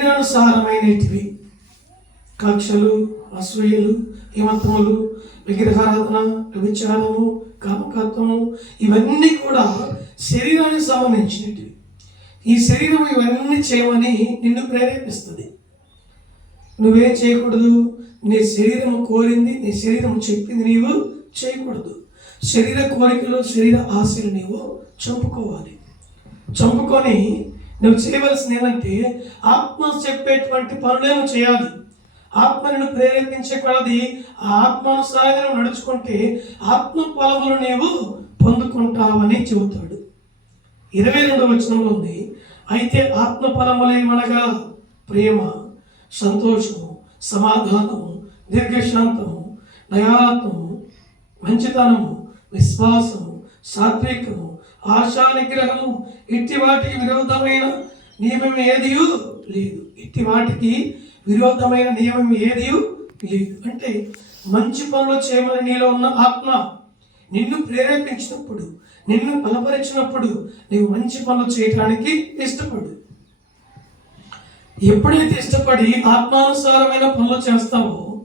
శరీరానుసారమైనటివి కక్షలు అసూయలు హిమత్వములు విగ్రహారాధన వ్యభిచారము కామకత్వము ఇవన్నీ కూడా శరీరానికి సంబంధించినవి ఈ శరీరం ఇవన్నీ చేయమని నిన్ను ప్రేరేపిస్తుంది. నువ్వేం చేయకూడదు? నీ శరీరం కోరింది నీ శరీరం చెప్పింది నీవు చేయకూడదు. శరీర కోరికలు శరీర ఆశలు నీవు చంపుకోవాలి. చంపుకొని నువ్వు చేయవలసింది ఏంటంటే ఆత్మ చెప్పేటువంటి పనులేమో చేయాలి. ఆత్మను ప్రేరేపించే కొలది ఆ ఆత్మానుసారంగా నువ్వు నడుచుకుంటే ఆత్మ ఫలములు నీవు పొందుకుంటావని చెబుతాడు. ఇరవై రెండవ వచనంలో ఉంది అయితే ఆత్మ ఫలములేమనగా ప్రేమ సంతోషము సమాధానము దీర్ఘశాంతము దయాత్మము మంచితనము విశ్వాసము సాత్వికము ఆశా నిగ్రహము ఇట్టి వాటికి విరోధమైన నియమం ఏది లేదు. ఇట్టి వాటికి విరోధమైన నియమం ఏది లేదు. అంటే మంచి పనులు చేయమని నీలో ఉన్న ఆత్మ నిన్ను ప్రేరేపించినప్పుడు నిన్ను బలపరిచినప్పుడు నీవు మంచి పనులు చేయడానికి ఇష్టపడు. ఎప్పుడైతే ఇష్టపడి ఆత్మానుసారమైన పనులు చేస్తావో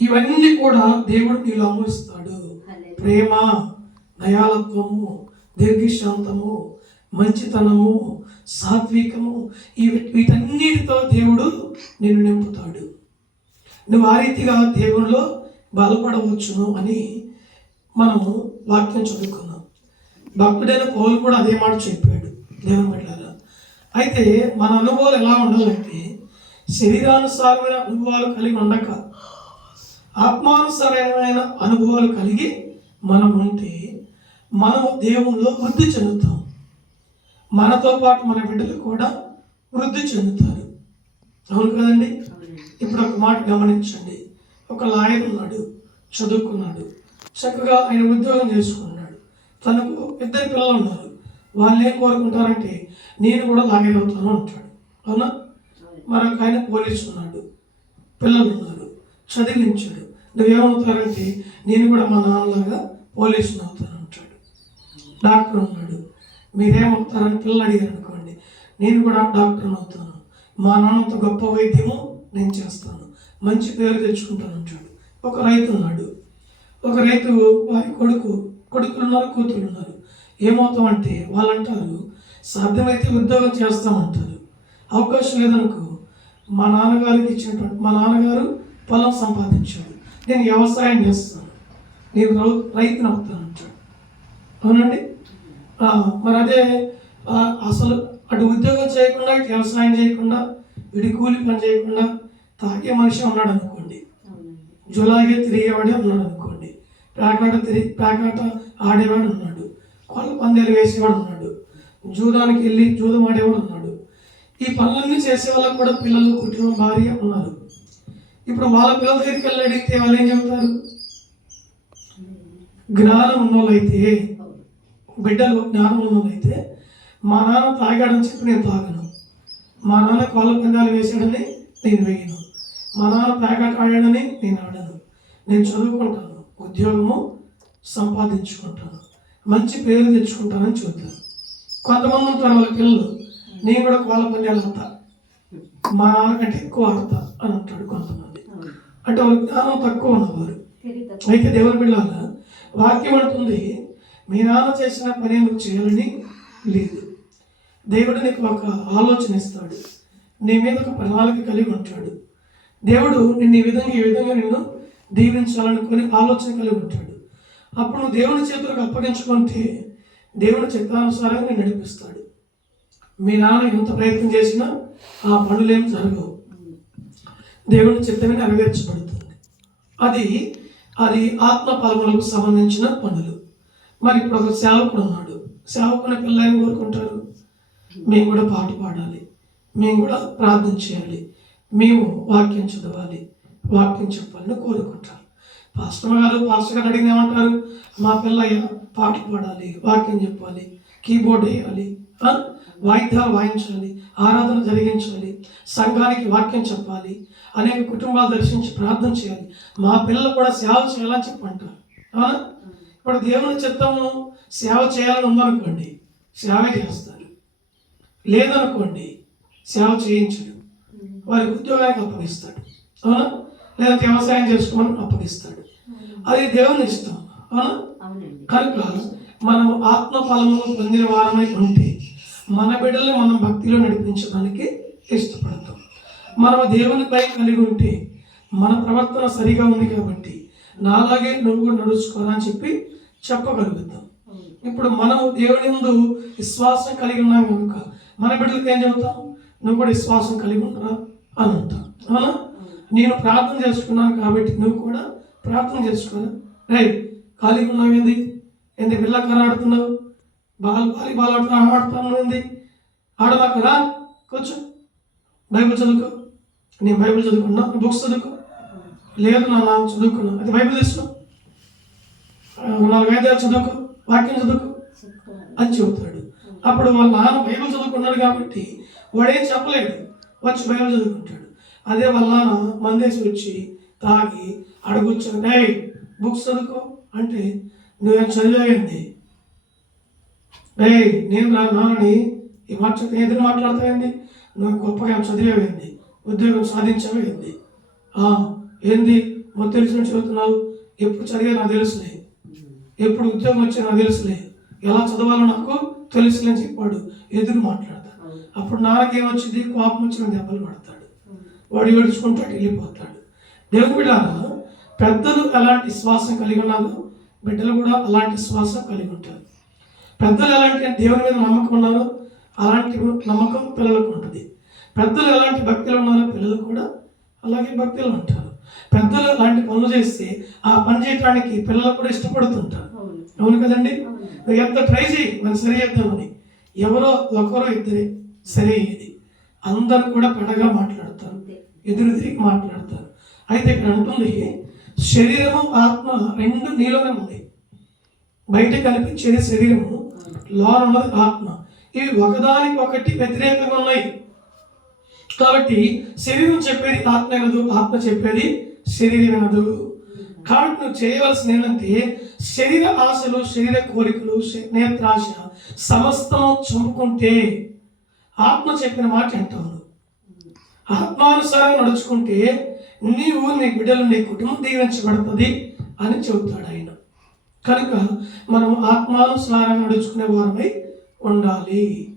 ఇవన్నీ కూడా దేవుడు నీలో అమలుస్తాడు ప్రేమ దయాలత్వము దీర్ఘశాంతము మంచితనము సాత్వికము ఈ వీటన్నిటితో దేవుడు నిన్ను నింపుతాడు. నువ్వు ఆ రీతిగా దేవునిలో బలపడవచ్చును అని మనము వాక్యం చదువుకున్నాం. భక్తుడైన కోలు కూడా అదే మాట చెప్పాడు. దేవుని బిడ్డారా అయితే మన అనుభవాలు ఎలా ఉండాలంటే శరీరానుసారమైన అనుభవాలు కలిగి ఉండక ఆత్మానుసారమైన అనుభవాలు కలిగి మనం ఉంటే మనం దేవుల్లో వృద్ధి చెందుతాం. మనతో పాటు మన బిడ్డలు కూడా వృద్ధి చెందుతారు. అవును కదండి? ఇప్పుడు ఒక మాట గమనించండి. ఒక లాయర్ ఉన్నాడు చదువుకున్నాడు చక్కగా ఆయన ఉద్యోగం చేసుకున్నాడు. తనకు ఇద్దరు పిల్లలు ఉన్నారు. వాళ్ళు ఏం కోరుకుంటారంటే నేను కూడా లాయర్ అవుతాను అంటాడు. అవునా? మరొక ఆయన పోలీసు ఉన్నాడు పిల్లలు ఉన్నారు చదివించాడు. నువ్వేమవుతారంటే నేను కూడా మా నాన్నలాగా పోలీసుని అవుతాను డాక్టర్ ఉన్నాడు. మీరేమవుతారని పిల్లలు అడిగారు అనుకోండి. నేను కూడా డాక్టర్ని అవుతాను. మా నాన్నంత గొప్ప వైద్యము నేను చేస్తాను. మంచి పేరు తెచ్చుకుంటాను అంటాడు. ఒక రైతు ఉన్నాడు. ఒక రైతు వారి కొడుకు కొడుకులు ఉన్నారు కూతురు ఉన్నారు. ఏమవుతామంటే వాళ్ళు అంటారు సాధ్యమైతే ఉద్యోగం చేస్తామంటారు అవకాశం లేదనుకో మా నాన్నగారికి ఇచ్చినటువంటి మా నాన్నగారు పొలం సంపాదించాడు నేను వ్యవసాయం చేస్తాను. నేను రైతును అవుతాను అంటాడు. అవునండి? మరి అదే అసలు అటు ఉద్యోగం చేయకుండా ఇటు వ్యవసాయం చేయకుండా వీడి కూలి పని చేయకుండా తాగే మనిషి ఉన్నాడు అనుకోండి జులాగే తిరిగేవాడే ఉన్నాడు అనుకోండి పేకాట తిరిగి పేకాట ఆడేవాడు ఉన్నాడు. కోళ్ళ పందేలు వేసేవాడు ఉన్నాడు. జూదానికి వెళ్ళి జూదం ఆడేవాడు ఉన్నాడు. ఈ పనులన్నీ చేసే వాళ్ళకు కూడా పిల్లలు కుటుంబం భార్య ఉన్నారు. ఇప్పుడు వాళ్ళ పిల్లల దగ్గరికి వెళ్ళి అడిగితే వాళ్ళు ఏం చెబుతారు? జ్ఞానం ఉన్నోళ్ళైతే బిడ్డలు జ్ఞానం ఉన్నోళ్ళైతే మా నాన్న తాగాడని చెప్పి నేను తాగను. మా నాన్న కోళ్ళ పందాలు వేసాడని నేను వేయను. మా నాన్న పేకాట ఆడాడని నేను ఆడను. నేను చదువుకుంటాను ఉద్యోగము సంపాదించుకుంటాను మంచి పేరు తెచ్చుకుంటానని చూద్దాం కొంతమంది ఉంటారు వాళ్ళ పిల్లలు నేను కూడా కోళ్ళ పందాలు ఆడతా. మా నాన్న కంటే ఎక్కువ ఆడతా అని అంటాడు కొంతమంది. అంటే వాళ్ళ జ్ఞానం తక్కువ ఉన్నవారు. అయితే దేవుని బిడ్డాల వాక్యం అంటుంది మీ నాన్న చేసిన పని నువ్వు చేయాలని లేదు. దేవుడు నీకు ఒక ఆలోచన ఇస్తాడు. నీ మీద ఒక ప్రణాళిక కలిగి ఉంటాడు. దేవుడు నిన్ను ఈ విధంగా ఈ విధంగా నిన్ను దీవించాలనుకొని ఆలోచన కలిగి ఉంటాడు. అప్పుడు నువ్వు దేవుని చేతులకు అప్పగించుకుంటే దేవుని చిత్తానుసారంగా నేను నడిపిస్తాడు. మీ నాన్న ఎంత ప్రయత్నం చేసినా ఆ పనులేం జరగవు. దేవుని చిత్తమే నెరవేర్చబడుతుంది. అది అది ఆత్మ ఫలములకు సంబంధించిన పనులు. మరి ఇప్పుడు ఒక సేవకుడు ఉన్నాడు. సేవకుని పిల్లలు కోరుకుంటారు మేము కూడా పాట పాడాలి. మేము కూడా ప్రార్థన చేయాలి. మేము వాక్యం చదవాలి. వాక్యం చెప్పాలని కోరుకుంటారు. పాస్టర్ గారు పాస్టర్ గారు అడిగిన ఏమంటారు? మా పిల్లయ్య పాట పాడాలి వాక్యం చెప్పాలి కీబోర్డ్ వేయాలి వాయిద్యాలు వాయించాలి ఆరాధన జరిగించాలి సంఘానికి వాక్యం చెప్పాలి అనేక కుటుంబాలు దర్శించి ప్రార్థన చేయాలి. మా పిల్లలు కూడా సేవ చేయాలని చెప్పంటారు. అవునా? ఇప్పుడు దేవుని చిత్తము సేవ చేయాలని ఉందనుకోండి సేవ చేస్తారు. లేదనుకోండి సేవ చేయించడు. వారికి ఉద్యోగానికి అప్పగిస్తాడు. అవునా? లేదంటే వ్యవసాయం చేసుకోమని అప్పగిస్తాడు. అది దేవుని ఇష్టం. అవునా? కనుక మనం ఆత్మ ఫలమును పొందిన వారమై ఉంటే మన బిడ్డల్ని మనం భక్తిలో నడిపించడానికి ఇష్టపడతాం. మనం దేవునిపై కలిగి ఉంటే మన ప్రవర్తన సరిగా ఉంది కాబట్టి నాలాగే నువ్వు కూడా నడుచుకోరా అని చెప్పి చెప్పగలుగుతాం. ఇప్పుడు మనం దేవుని ముందు విశ్వాసం కలిగి ఉన్నాం కనుక మన బిడ్డలకి ఏం చెబుతాం? నువ్వు కూడా విశ్వాసం కలిగి ఉండరా అని అంటాం. అవునా? నేను ప్రార్థన చేసుకున్నాను కాబట్టి నువ్వు కూడా ప్రార్థన చేసుకోరా? రే ఖాళీగా ఉన్నావు ఏంది? ఏంది పిల్ల కర్ర ఆడుతున్నావు బాల్ వాలీబాల్ ఆడుతున్నా ఆడుతున్నావు ఏంది? ఆడదాకా రా కూర్చో. బైబిల్ చదువుకో. నేను బైబిల్ చదువుకున్నా బుక్స్ చదువుకో. లేదు నాన్న చదువుకున్నా. అది బైబిల్ తీసుకో నాలుగు వేదాలు చదువుకు వాక్యం చదువుకు అని చెబుతాడు అప్పుడు వాళ్ళ నాన్న బైబిల్ చదువుకున్నాడు కాబట్టి వాడేం చెప్పలేడు వచ్చి బైబిల్ చదువుకుంటాడు. అదే వాళ్ళ నాన్న మందేసి వచ్చి తాగి అడుగుచ్చాడు బుక్స్ చదువుకో. అంటే నువ్వేం చదివేయండి. రే నేను నా నాన్నని ఈ మాట ఎదురు మాట్లాడతాయండి? నువ్వు గొప్పగా చదివేవేంది ఉద్యోగం సాధించావేంది ఏంది? మొత్తం తెలిసిన చదువుతున్నావు? ఎప్పుడు చదివే నాకు తెలుసులే. ఎప్పుడు ఉద్యోగం వచ్చి నాకు తెలుసులే. ఎలా చదవాలో నాకు తెలుసులే అని చెప్పాడు. ఎదురు మాట్లాడతాడు. అప్పుడు నాన్నకి ఏమొచ్చింది కోపం వచ్చిన దెబ్బలు పడతాడు వాడు ఏడుచుకుంటాడు వెళ్ళిపోతాడు. దేవుని బిడ్డారా పెద్దలు ఎలాంటి విశ్వాసం కలిగి ఉన్నారు? బిడ్డలు కూడా అలాంటి విశ్వాసం కలిగి ఉంటారు. పెద్దలు ఎలాంటి దేవుని మీద నమ్మకం ఉన్నారో? అలాంటి నమ్మకం పిల్లలకు ఉంటుంది. పెద్దలు ఎలాంటి భక్తులు ఉన్నారో పిల్లలు కూడా అలాగే భక్తులు ఉంటారు. పెద్దలు అలాంటి పనులు చేస్తే ఆ పని చేయడానికి పిల్లలు కూడా ఇష్టపడుతుంటారు. అవును. కదండి? ఎంత ట్రై చేయి మనం సరి చేద్దామని. ఎవరో ఒకరో ఇద్దరే సరే అయ్యేది. అందరూ కూడా పెడగా మాట్లాడతారు. ఎదురు తిరిగి మాట్లాడతారు. అయితే ఇక్కడ అంటుంది శరీరము ఆత్మ రెండు నీలోనే ఉంది. బయట కనిపించేది శరీరము లోన ఉన్నది ఆత్మ. ఇవి ఒకదానికి ఒకటి వ్యతిరేకంగా ఉన్నాయి. కాబట్టి శరీరం చెప్పేది ఆత్మ వినదు ఆత్మ చెప్పేది శరీరం వినదు కాబట్టి నువ్వు చేయవలసింది ఏంటంటే శరీర ఆశలు శరీర కోరికలు నేత్రాశ సమస్తం చంపుకుంటే ఆత్మ చెప్పిన మాట అంటావు ఆత్మానుసారం నడుచుకుంటే నీవు నీ బిడ్డలు నీ కుటుంబం దీవించబడుతుంది అని చెబుతాడు ఆయన. కనుక మనం ఆత్మానుసారం నడుచుకునే వారమై ఉండాలి.